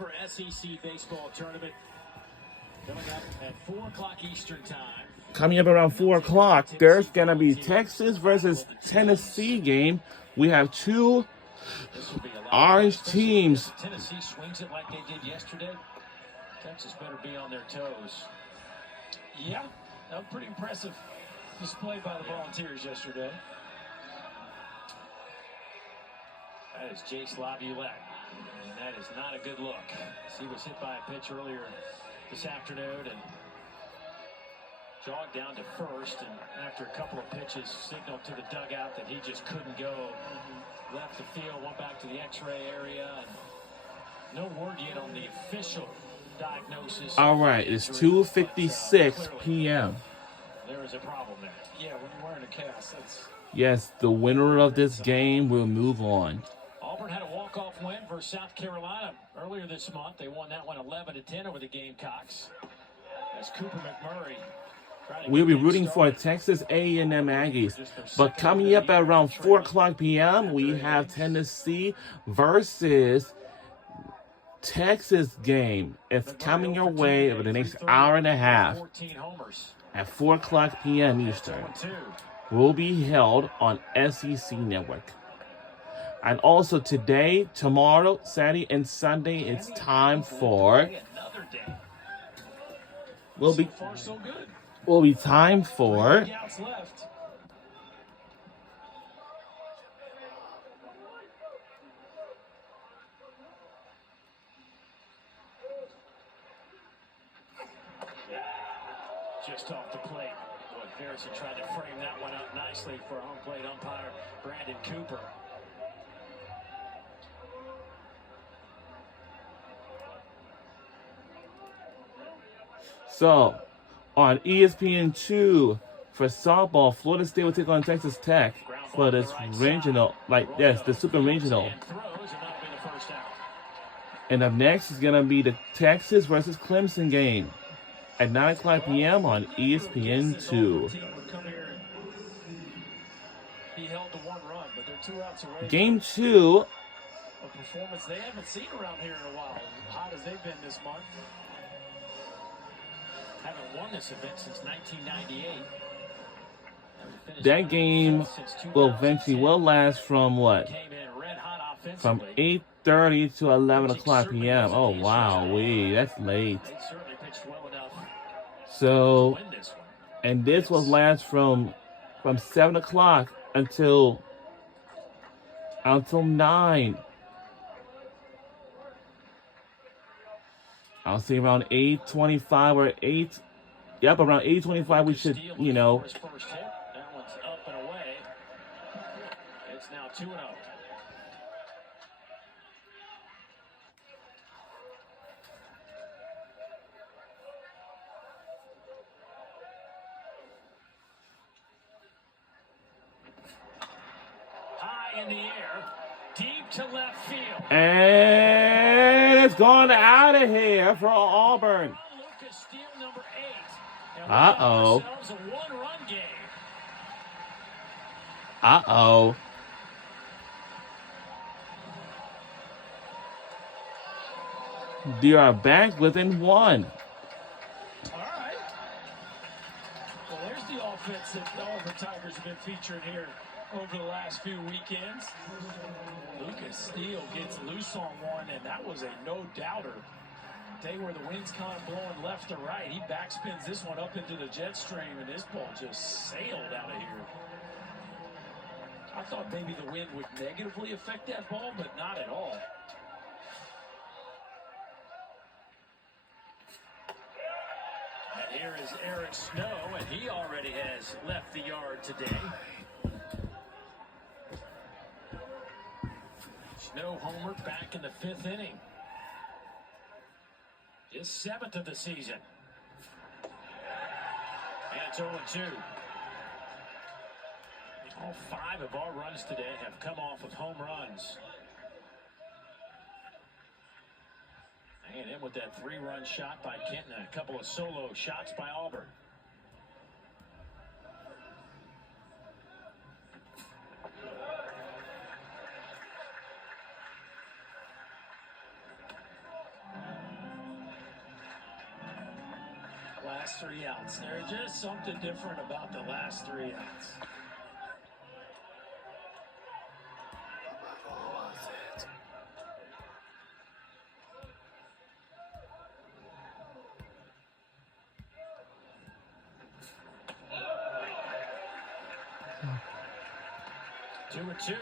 ever SEC baseball tournament coming up at 4 o'clock Eastern time. Coming up around 4 o'clock, there's going to be Texas versus Tennessee game. We have two orange teams. Tennessee swings it like they did yesterday. Texas better be on their toes. Yeah, a pretty impressive display by the Volunteers yesterday. That is Jace Laviolette, and that is not a good look. He was hit by a pitch earlier this afternoon and jogged down to first, and after a couple of pitches signaled to the dugout that he just couldn't go. Left the field, went back to the x-ray area, and no word yet on the official diagnosis. All right, it's 2:56 p.m. There is a problem there. Yeah, when you're wearing a cast, that's... Yes, the winner of this game will move on. Auburn had a walk-off win versus South Carolina earlier this month. They won that one 11-10 over the Gamecocks. That's Cooper McMurray. We'll be rooting for Texas A&M Aggies. But coming up at around 4 o'clock p.m., we have Tennessee versus Texas game. It's coming your way over the next hour and a half at 4 o'clock p.m. Eastern. Will be held on SEC Network. And also today, tomorrow, Saturday, and Sunday, it's time for... Will be time for just off the plate. Boy, Garrison tried to frame that one up nicely for home plate umpire Brandon Cooper. So, on ESPN2 for softball, Florida State will take on Texas Tech for this regional, the Super Regional. And up next is going to be the Texas versus Clemson game at 9 o'clock p.m. on ESPN2. Game 2. A performance they haven't seen around here in a while, hot as they've been this month. Haven't won this event since 1998. That game will eventually last from what? From 8:30 to 11 o'clock p.m. Oh, wow. That's late. So, and this will last from 7 o'clock until 9. I'll say around 8:25 or 8. Yep, around 8:25 we should, That one's up and away. It's now 2-0. High in the air, deep to left field. And it's gone out of here for Auburn. Uh-oh. Uh-oh. They are back within one. All right. Well, there's the offense that the Auburn Tigers have been featuring here over the last few weekends. Lucas Steele gets loose on one, and that was a no-doubter. Day where the wind's kind of blowing left to right. He backspins this one up into the jet stream, and this ball just sailed out of here. I thought maybe the wind would negatively affect that ball, but not at all. And here is Eric Snow, and he already has left the yard today. Snow homered back in the 5th inning. His 7th of the season. And it's 0-2. All 5 of our runs today have come off of home runs. A&M with that 3-run shot by Kenton and a couple of solo shots by Auburn. last 3 outs. There's just something different about the last 3 outs. Two and two.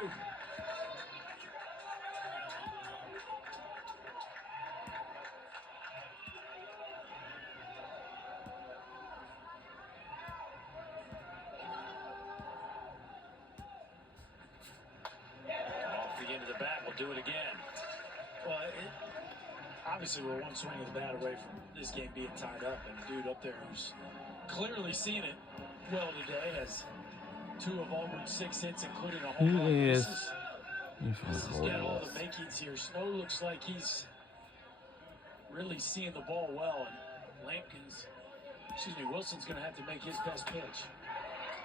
Off the end of the bat, we'll do it again. Well, obviously we're one swing of the bat away from this game being tied up, and a dude up there who's clearly seen it well today has 2 of Auburn's 6 hits, including a home run. This has got all the makings here. Snow looks like he's really seeing the ball well, and Wilson's going to have to make his best pitch.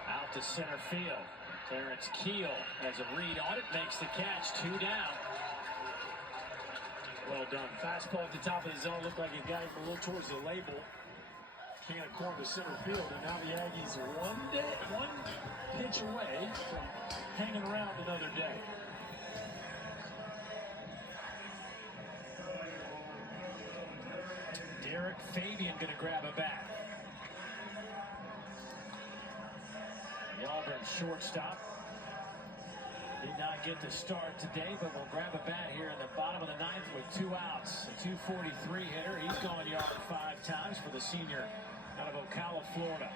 Out to center field. Terrence Keel has a read on it, makes the catch, 2 down. Well done. Fastball at the top of the zone, looked like it got him a little towards the label. Can't corner to center field, and now the Aggies are one pitch away from hanging around another day. Derek Fabian going to grab a bat. The Auburn shortstop did not get the start today, but will grab a bat here in the bottom of the 9th with 2 outs. A 243 hitter. He's gone yard 5 times for the senior out of Ocala, Florida.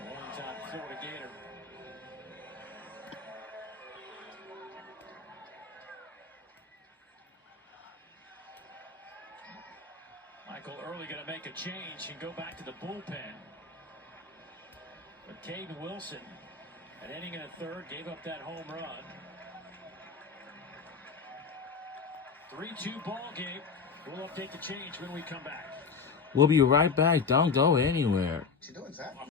A one-time Florida Gator. Michael Early going to make a change and go back to the bullpen. But Caden Wilson, an inning and a third, gave up that home run. 3-2 ball game. We'll update the change when we come back. We'll be right back. Don't go anywhere.